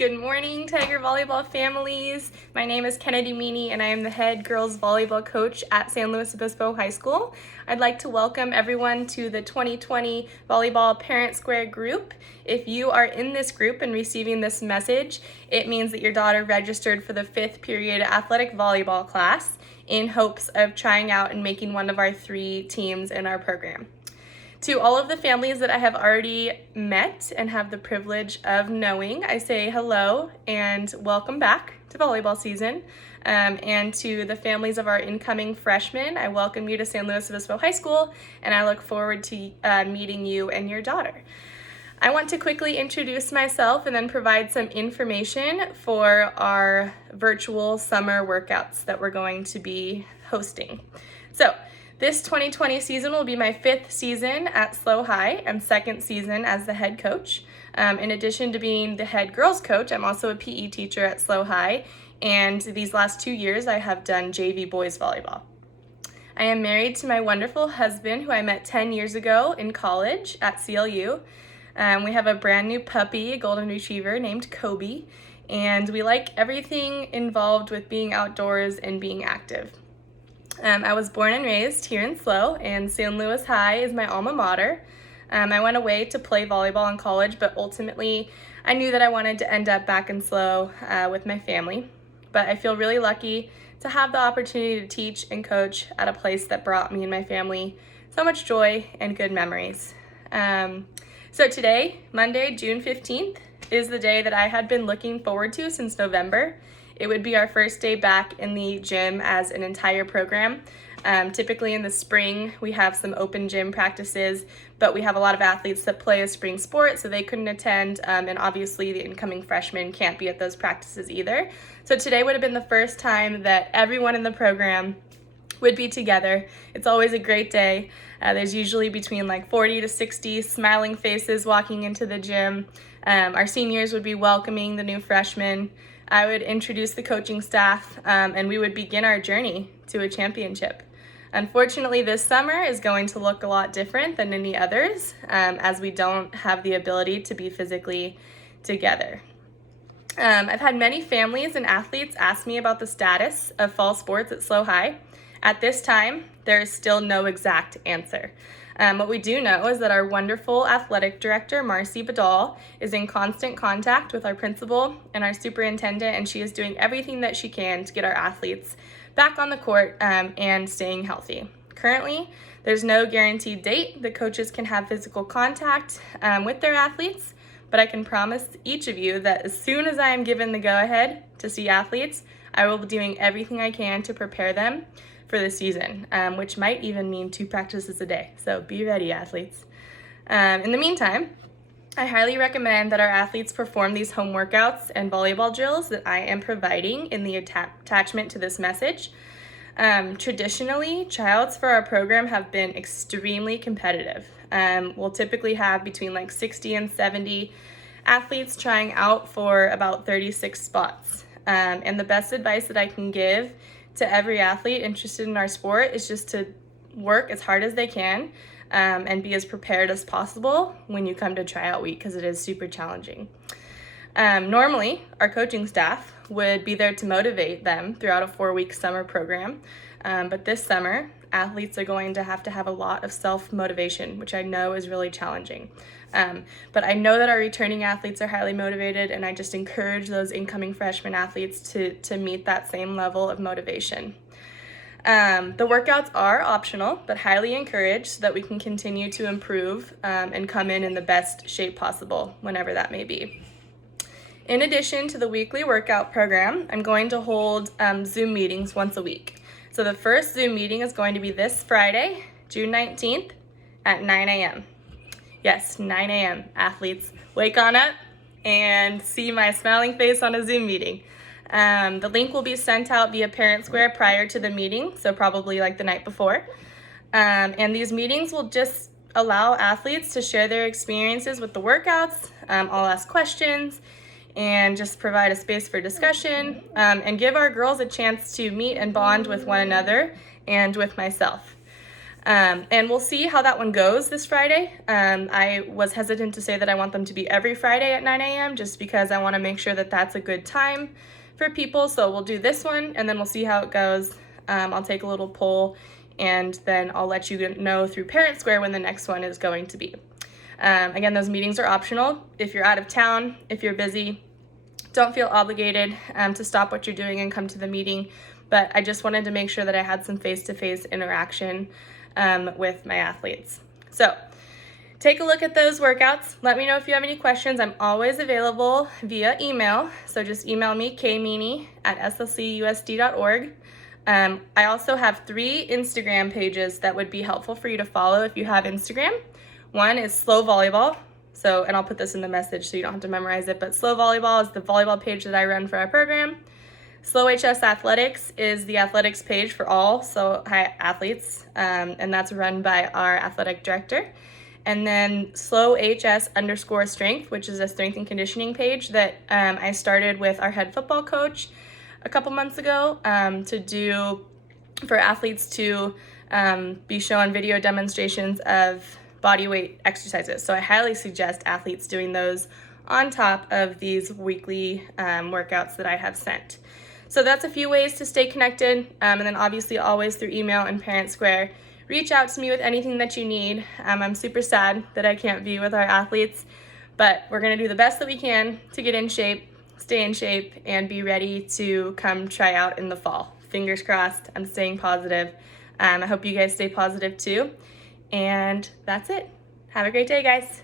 Good morning, Tiger Volleyball families. My name is Kennedy Meany and I am the head girls volleyball coach at San Luis Obispo High School. I'd like to welcome everyone to the 2020 Volleyball Parent Square group. If you are in this group and receiving this message, it means that your daughter registered for the 5th period athletic volleyball class in hopes of trying out and making one of our 3 teams in our program. To all of the families that I have already met and have the privilege of knowing, I say hello and welcome back to volleyball season. And to the families of our incoming freshmen, I welcome you to San Luis Obispo High School, and I look forward to meeting you and your daughter. I want to quickly introduce myself and then provide some information for our virtual summer workouts that we're going to be hosting. So, this 2020 season will be my 5th season at SLO High and 2nd season as the head coach. In addition to being the head girls coach, I'm also a PE teacher at SLO High, and these last 2 years I have done JV boys volleyball. I am married to my wonderful husband who I met 10 years ago in college at CLU. We have a brand new puppy, a golden retriever named Kobe, and we like everything involved with being outdoors and being active. I was born and raised here in SLO, and San Luis High is my alma mater. I went away to play volleyball in college, but ultimately I knew that I wanted to end up back in SLO with my family. But I feel really lucky to have the opportunity to teach and coach at a place that brought me and my family so much joy and good memories. So today, Monday, June 15th, is the day that I had been looking forward to since November. It would be our first day back in the gym as an entire program. Typically in the spring, we have some open gym practices, but we have a lot of athletes that play a spring sport, so they couldn't attend, and obviously the incoming freshmen can't be at those practices either. So today would have been the first time that everyone in the program would be together. It's always a great day. There's usually between like 40 to 60 smiling faces walking into the gym. Our seniors would be welcoming the new freshmen. I would introduce the coaching staff, and we would begin our journey to a championship. Unfortunately, this summer is going to look a lot different than any others, as we don't have the ability to be physically together. I've had many families and athletes ask me about the status of fall sports at SLO High. At this time, there is still no exact answer. What we do know is that our wonderful athletic director, Marcy Badal, is in constant contact with our principal and our superintendent, and she is doing everything that she can to get our athletes back on the court and staying healthy. Currently, there's no guaranteed date that coaches can have physical contact with their athletes, but I can promise each of you that as soon as I am given the go-ahead to see athletes, I will be doing everything I can to prepare them for the season, which might even mean 2 practices a day. So be ready, athletes. In the meantime, I highly recommend that our athletes perform these home workouts and volleyball drills that I am providing in the attachment to this message. Traditionally, tryouts for our program have been extremely competitive. We'll typically have between like 60 and 70 athletes trying out for about 36 spots. And the best advice that I can give to every athlete interested in our sport is just to work as hard as they can and be as prepared as possible when you come to tryout week, because it is super challenging. Normally, our coaching staff would be there to motivate them throughout a 4-week summer program, but this summer, athletes are going to have a lot of self-motivation, which I know is really challenging. But I know that our returning athletes are highly motivated, and I just encourage those incoming freshman athletes to meet that same level of motivation. The workouts are optional, but highly encouraged so that we can continue to improve and come in the best shape possible, whenever that may be. In addition to the weekly workout program, I'm going to hold Zoom meetings once a week. So the first Zoom meeting is going to be this Friday, June 19th at 9 a.m. Yes, 9 a.m. Athletes, wake on up and see my smiling face on a Zoom meeting. The link will be sent out via Parent Square prior to the meeting, so probably like the night before. And these meetings will just allow athletes to share their experiences with the workouts. I'll ask questions and just provide a space for discussion and give our girls a chance to meet and bond with one another and with myself. And we'll see how that one goes this Friday. I was hesitant to say that I want them to be every Friday at 9 a.m. just because I want to make sure that that's a good time for people. So we'll do this one and then we'll see how it goes. I'll take a little poll and then I'll let you know through Parent Square when the next one is going to be. Again, those meetings are optional. If you're out of town, if you're busy, don't feel obligated to stop what you're doing and come to the meeting. But I just wanted to make sure that I had some face-to-face interaction with my athletes. So take a look at those workouts. Let me know if you have any questions. I'm always available via email. So just email me, kmeany@slcusd.org. I also have 3 Instagram pages that would be helpful for you to follow if you have Instagram. One is Slow Volleyball. So, and I'll put this in the message so you don't have to memorize it, but Slow Volleyball is the volleyball page that I run for our program. Slow HS Athletics is the athletics page for all athletes, and that's run by our athletic director. And then Slow HS_strength, which is a strength and conditioning page that I started with our head football coach a couple months ago to do for athletes to be shown video demonstrations of body weight exercises. So I highly suggest athletes doing those on top of these weekly workouts that I have sent. So that's a few ways to stay connected, and then obviously always through email and Parent Square. Reach out to me with anything that you need. I'm super sad that I can't be with our athletes, but we're gonna do the best that we can to get in shape, stay in shape, and be ready to come try out in the fall. Fingers crossed, I'm staying positive. I hope you guys stay positive too. And that's it. Have a great day, guys.